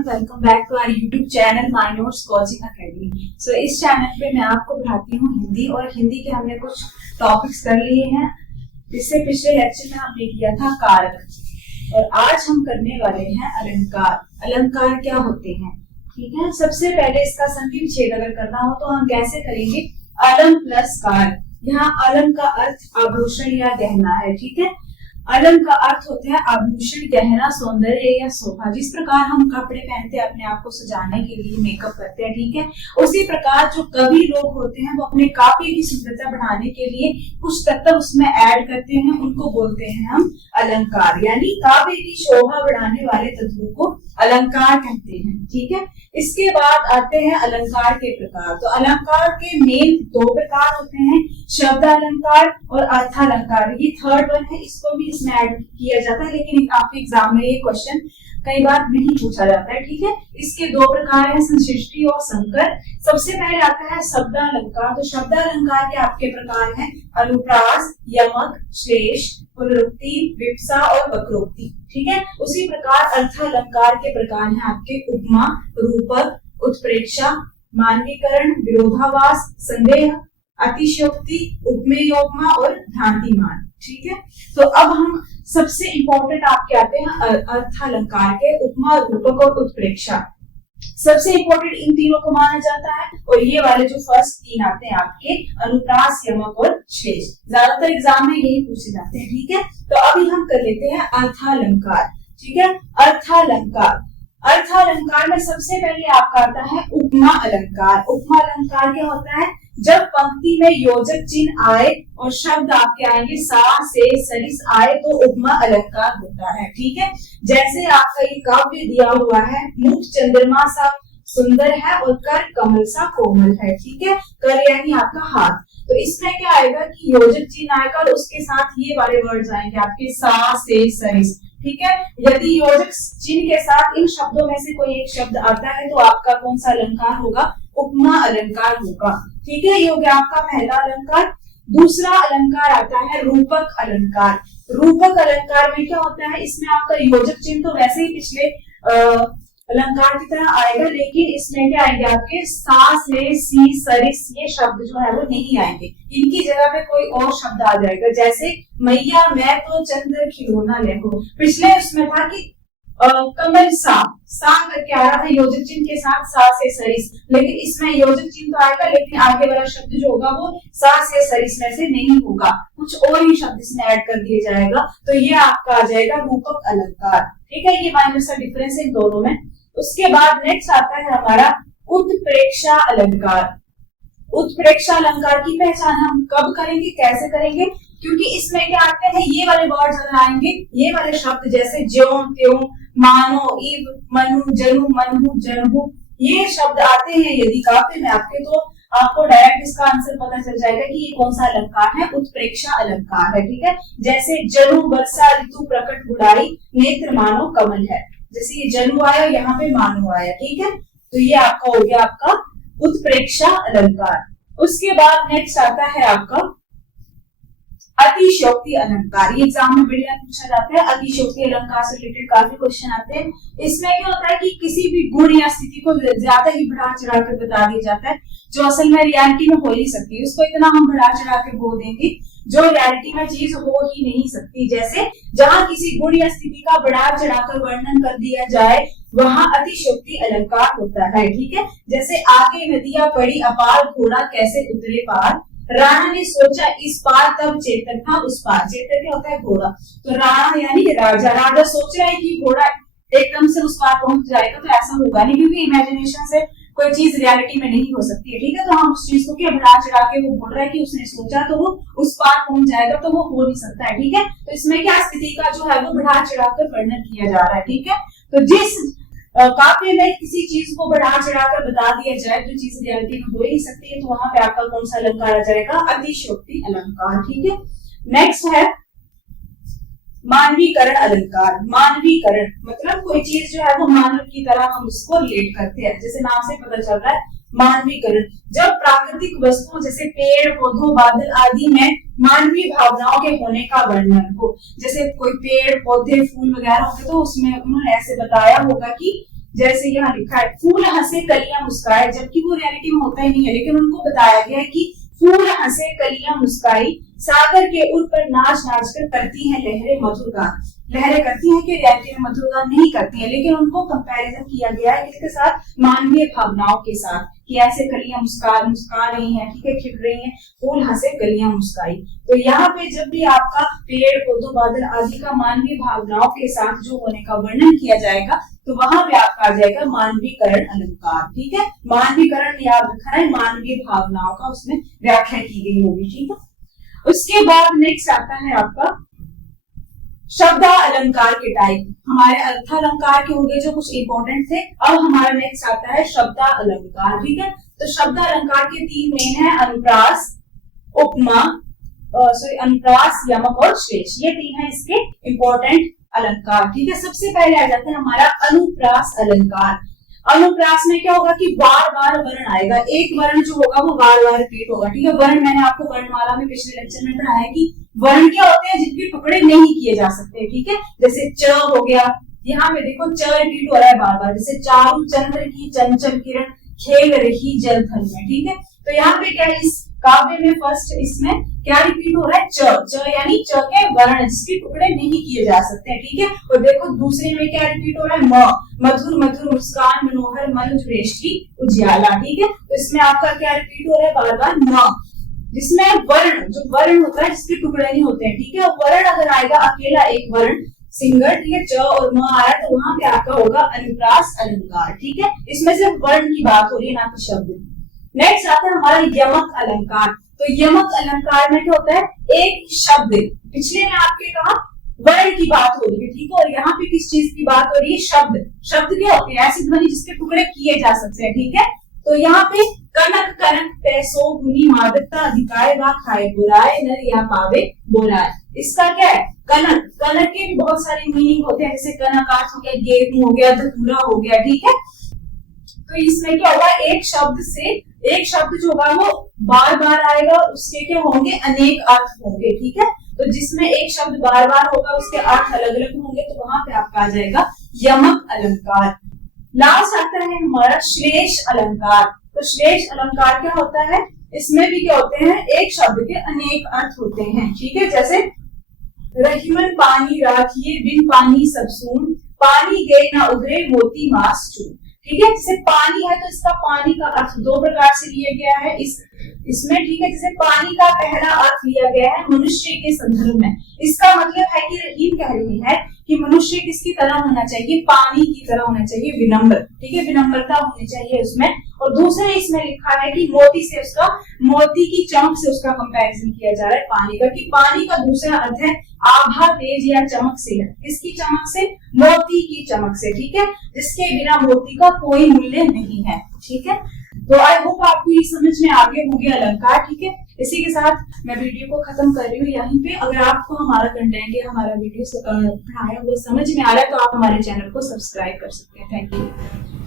everyone, welcome back to our YouTube channel My Notes Coaching Academy। So इस channel पे मैं आपको पढ़ाती हूँ हिंदी और हिंदी के हमने कुछ टॉपिक्स कर लिए हैं। इससे पिछले लेक्चर में हमने किया था कारक और आज हम करने वाले हैं अलंकार। अलंकार क्या होते हैं, ठीक है। सबसे पहले इसका संधि विच्छेद अगर करना हो तो हम कैसे करेंगे, अलम प्लस कार। यहाँ अलम का अर्थ आभूषण या गहना है, ठीक है। अलम का अर्थ होता है आभूषण, गहना, सौंदर्य या शोभा। जिस प्रकार हम कपड़े पहनते हैं अपने आप को सजाने के लिए, मेकअप करते हैं, ठीक है, उसी प्रकार जो कवि लोग होते हैं वो अपने काव्य की सुंदरता बढ़ाने के लिए कुछ तत्व उसमें ऐड करते हैं, उनको बोलते हैं हम अलंकार। यानी काव्य की शोभा बढ़ाने वाले तत्वों को अलंकार कहते हैं, ठीक है। इसके बाद आते हैं अलंकार के प्रकार। तो अलंकार के मेन दो प्रकार होते हैं, शब्द अलंकार और अर्थालंकार। ये थर्ड वन है, इसको भी इसमें ऐड किया जाता है, लेकिन आपके एग्जाम में ये क्वेश्चन कई बार नहीं पूछा जाता है, ठीक है। इसके दो प्रकार हैं, संश्लिष्टि और संकर। सबसे पहले आता है शब्द अलंकार। तो शब्द अलंकार के आपके प्रकार हैं अनुप्रास, यमक, श्लेष, पुनरुक्ति, विप्सा और वक्रोक्ति, ठीक है। उसी प्रकार अर्थालंकार के प्रकार हैं आपके उपमा, रूपक, उत्प्रेक्षा, मानवीकरण, विरोधाभास, संदेह, अतिशयोक्ति, उपमेयोपमा और भ्रांतिमान, ठीक है। तो अब हम सबसे इंपॉर्टेंट आपके आते हैं अर्थालंकार के, उपमा, रूपक और उत्प्रेक्षा। सबसे इंपॉर्टेंट इन तीनों को माना जाता है और ये वाले जो फर्स्ट तीन आते हैं आपके अनुप्रास, यमक और श्लेष, ज्यादातर एग्जाम में यही पूछे जाते हैं, ठीक है। तो अभी हम कर लेते हैं अर्थालंकार, ठीक है। अर्थालंकार, अर्थालंकार में सबसे पहले आपका आता है उपमा अलंकार। उपमा अलंकार क्या होता है, जब पंक्ति में योजक चिन्ह आए और शब्द आपके आएंगे सा, से, सरिस आए तो उपमा अलंकार होता है, ठीक है। जैसे आपका ये काव्य दिया हुआ है, मुख चंद्रमा सा सुंदर है और कर कमल सा कोमल है, ठीक है। कर यानी आपका हाथ। तो इसमें क्या आएगा कि योजक चिन्ह आएगा और उसके साथ ये वाले वर्ड्स आएंगे आपके सा, से, सरिस, ठीक है। यदि योजक चिन्ह के साथ इन शब्दों में से कोई एक शब्द आता है तो आपका कौन सा अलंकार होगा, उपमा अलंकार होगा, ठीक है। ये हो गया आपका पहला अलंकार। दूसरा अलंकार आता है रूपक अलंकार। रूपक अलंकार में क्या होता है, इसमें आपका योजक चिन्ह तो वैसे ही पिछले अलंकार की तरह आएगा, लेकिन इसमें क्या आएंगे आपके सा, से, सी, सरिस, ये शब्द जो है वो नहीं आएंगे, इनकी जगह पे कोई और शब्द आ जाएगा। जैसे मैया मैं तो चंद्र खिलौना ले हो, पिछले उसमें था कि कमल सा करके आ रहा था योजक चिन्ह के साथ सा, से, सरिस, लेकिन इसमें योजक चिन्ह तो आएगा लेकिन आगे वाला शब्द जो होगा वो सा, से, सरिस में से नहीं होगा, कुछ और ही शब्द इसमें ऐड कर दिया जाएगा। तो ये आपका आ जाएगा रूपक अलंकार, ठीक है। ये माइनर सा डिफरेंस है इन दोनों में। उसके बाद नेक्स्ट आता है हमारा उत्प्रेक्षा अलंकार। उत्प्रेक्षा अलंकार की पहचान हम कब करेंगे, कैसे करेंगे, क्योंकि इसमें क्या आते हैं ये वाले वर्ड्स अगर आएंगे, ये वाले शब्द जैसे ज्यों त्यों, मानो, इव, मनु, जनु, मनहु, जनहु, ये शब्द आते हैं यदि काव्य में आपके, तो आपको डायरेक्ट इसका आंसर पता चल जाएगा कि ये कौन सा अलंकार है, उत्प्रेक्षा अलंकार है, ठीक है। जैसे जनु वर्षा ऋतु प्रकट बुढ़ाई, नेत्र मानो कमल है, जैसे ये जनु आया यहाँ पे मानो आया, ठीक है। तो ये आपका हो गया आपका उत्प्रेक्षा अलंकार। उसके बाद नेक्स्ट आता है आपका अतिशयोक्ति अलंकार। ये एग्जाम में बढ़िया पूछा जाता है, अतिशयोक्ति अलंकार से रिलेटेड काफी क्वेश्चन आते हैं। इसमें क्या होता है कि किसी भी गुण या स्थिति को ज्यादा ही बढ़ा चढ़ा कर बता दिया जाता है, जो असल में रियलिटी में हो नहीं सकती, उसको इतना हम बढ़ा चढ़ा के बोल देंगे जो रियलिटी में चीज हो ही नहीं सकती। जैसे जहां किसी गुण या स्थिति का बढ़ा चढ़ाकर वर्णन कर दिया जाए वहां अतिशयोक्ति अलंकार होता है, ठीक है। जैसे आगे नदियां पड़ी अपार, घोड़ा कैसे उतरे पार, राणा ने सोचा इस पार तब चेतक था उस पार। चेतक क्या होता है, घोड़ा। तो राणा यानी राजा, राजा सोच रहा है कि घोड़ा एकदम से उस पार पहुंच जाएगा, तो ऐसा होगा नहीं, क्योंकि इमेजिनेशन से कोई चीज रियलिटी में नहीं हो सकती है, ठीक है। तो हम उस चीज को क्या बढ़ा चढ़ा के वो बोल रहा है कि उसने सोचा तो वो उस पार पहुंच जाएगा, तो वो हो नहीं सकता है, ठीक है। तो इसमें क्या स्थिति का जो है वो बढ़ा चढ़ा कर वर्णन किया जा रहा है, ठीक है। तो जिस काव्य में किसी चीज को बढ़ा चढ़ाकर बता दिया जाए जो चीज रियलिटी में हो ही सकती है, तो वहां पे आपका कौन सा अलंकार आ जाएगा, अतिशयोक्ति अलंकार, ठीक है। नेक्स्ट है मानवीकरण अलंकार। मानवीकरण मतलब कोई चीज जो है वो मानव की तरह हम उसको रिलेट करते हैं, जैसे नाम से पता चल रहा है मानवीकरण। जब प्राकृतिक वस्तुओं जैसे पेड़ पौधों बादल आदि में मानवीय भावनाओं के होने का वर्णन हो, जैसे कोई पेड़ पौधे फूल वगैरह होंगे तो उसमें उन्होंने ऐसे बताया होगा कि जैसे यहाँ लिखा है फूल हंसे कलियां मुस्काए, जबकि वो रियलिटी में होता ही नहीं है, लेकिन उनको बताया गया है कि फूल हंसे कलियां मुस्काई, सागर के उर पर नाच नाच कर करती हैं लहरें मधुर गान। लहरें करती हैं कि रियलिटी में मधुर गान नहीं करती हैं, लेकिन उनको कंपैरिजन किया गया है किसके साथ, मानवीय भावनाओं के साथ, कि ऐसे कलियां मुस्का रही हैं, ठीक है, खिल रही हैं, फूल हंसे कलियां मुस्काई। तो यहाँ पे जब भी आपका पेड़ पौधों बादल आदि का मानवीय भावनाओं के साथ जो होने का वर्णन किया जाएगा, तो वहां पे आपका आ जाएगा मानवीकरण अलंकार, ठीक है। मानवीकरण याद रखना है, मानवीय भावनाओं का उसमें व्याख्या की गई होगी, ठीक है। उसके बाद नेक्स्ट आता है आपका शब्द अलंकार के टाइप। हमारे अर्थालंकार के हो गए जो कुछ इंपॉर्टेंट थे, अब हमारा नेक्स्ट आता है शब्द अलंकार, ठीक है। तो शब्द अलंकार के 3 मेन है, अनुप्रास, उपमा, अनुप्रास, यमक और श्लेष, ये 3 है इसके इंपॉर्टेंट अलंकार, ठीक है। सबसे पहले आ जाता है हमारा अनुप्रास अलंकार। अनुप्रास में क्या होगा कि बार बार वर्ण आएगा, एक वर्ण जो होगा वो बार बार रिपीट होगा, ठीक है। वर्ण मैंने आपको वर्णमाला में पिछले लेक्चर में पढ़ाया कि वर्ण क्या होते हैं जिनके टुकड़े नहीं किए जा सकते, ठीक है। जैसे च हो गया, यहाँ पे देखो च रिपीट हो रहा है बार बार, जैसे चारु चंद्र की चंचल किरण खेल रही जल थल में, ठीक है। तो यहाँ पे क्या है, इस काव्य में फर्स्ट इसमें क्या रिपीट हो रहा है, च यानी च के वर्ण जिसके टुकड़े नहीं किए जा सकते, ठीक है। और देखो दूसरे में क्या रिपीट हो रहा है, म, मधुर मधुर मुस्कान मनोहर मन जुरेश की उजियाला, ठीक है। तो इसमें आपका क्या रिपीट हो रहा है बार बार, म, जिसमें वर्ण, जो वर्ण होता है जिसके टुकड़े नहीं होते हैं, ठीक है। वर्ण अगर आएगा अकेला एक वर्ण सिंगल, ठीक है, च और म आ रहा है, तो वहां पे आपका होगा अनुप्रास अलंकार, ठीक है। इसमें सिर्फ वर्ण की बात हो रही है, ना कि शब्द। नेक्स्ट आता है हमारा यमक अलंकार। तो यमक अलंकार में क्या होता है, एक शब्द, पिछले में आपके कहा वर्ण की बात हो रही है, ठीक है, और यहाँ पे किस चीज की बात हो रही है, शब्द। शब्द क्या होते हैं, ऐसी ध्वनि जिसके टुकड़े किए जा सकते हैं, ठीक है। तो यहाँ पे कनक कनक पैसो गुनी मादकता अधिकाय वा खाए बुराए नर या पावे बोराए, इसका क्या है, कनक। कनक के भी बहुत सारे मीनिंग होते हैं, जैसे कनक आठ हो गया, गेहूं हो गया, धतूरा हो गया, ठीक है। तो इसमें क्या होगा, एक शब्द से एक शब्द जो होगा वो बार बार आएगा, उसके क्या होंगे, अनेक अर्थ होंगे, ठीक है। तो जिसमें एक शब्द बार बार होगा उसके अर्थ अलग अलग होंगे, तो वहां पे आपका आ जाएगा यमक अलंकार। लास्ट आता है हमारा श्लेष अलंकार। तो श्लेष अलंकार क्या होता है, इसमें भी क्या होते हैं, एक शब्द के अनेक अर्थ होते हैं, ठीक है। जैसे रहीमन पानी राखिए बिन पानी सब सून, पानी गए ना उधरे मोती मास चून, ठीक है। जैसे पानी है तो इसका पानी का अर्थ 2 प्रकार से लिया गया है इसमें, ठीक है। जैसे पानी का पहला अर्थ लिया गया है मनुष्य के संदर्भ में, इसका मतलब है कि रहीम कह रही है कि मनुष्य किसकी तरह होना चाहिए, पानी की तरह होना चाहिए, विनम्र, ठीक है, विनम्रता होनी चाहिए उसमें। और दूसरे इसमें लिखा है कि मोती से उसका, मोती की चमक से उसका कंपैरिजन किया जा रहा है पानी का, कि पानी का दूसरा अर्थ है आभा तेज या चमक से है, किसकी चमक से, मोती की चमक से, ठीक है, जिसके बिना मोती का कोई मूल्य नहीं है, ठीक है। तो आई होप आपको ये समझ में आ गया होगी अलंकार, ठीक है। इसी के साथ मैं वीडियो को खत्म कर रही हूँ यहीं पे। अगर आपको हमारा कंटेंट या हमारा वीडियो पढ़ाया वो समझ में आ रहा है तो आप हमारे चैनल को सब्सक्राइब कर सकते हैं। Thank you.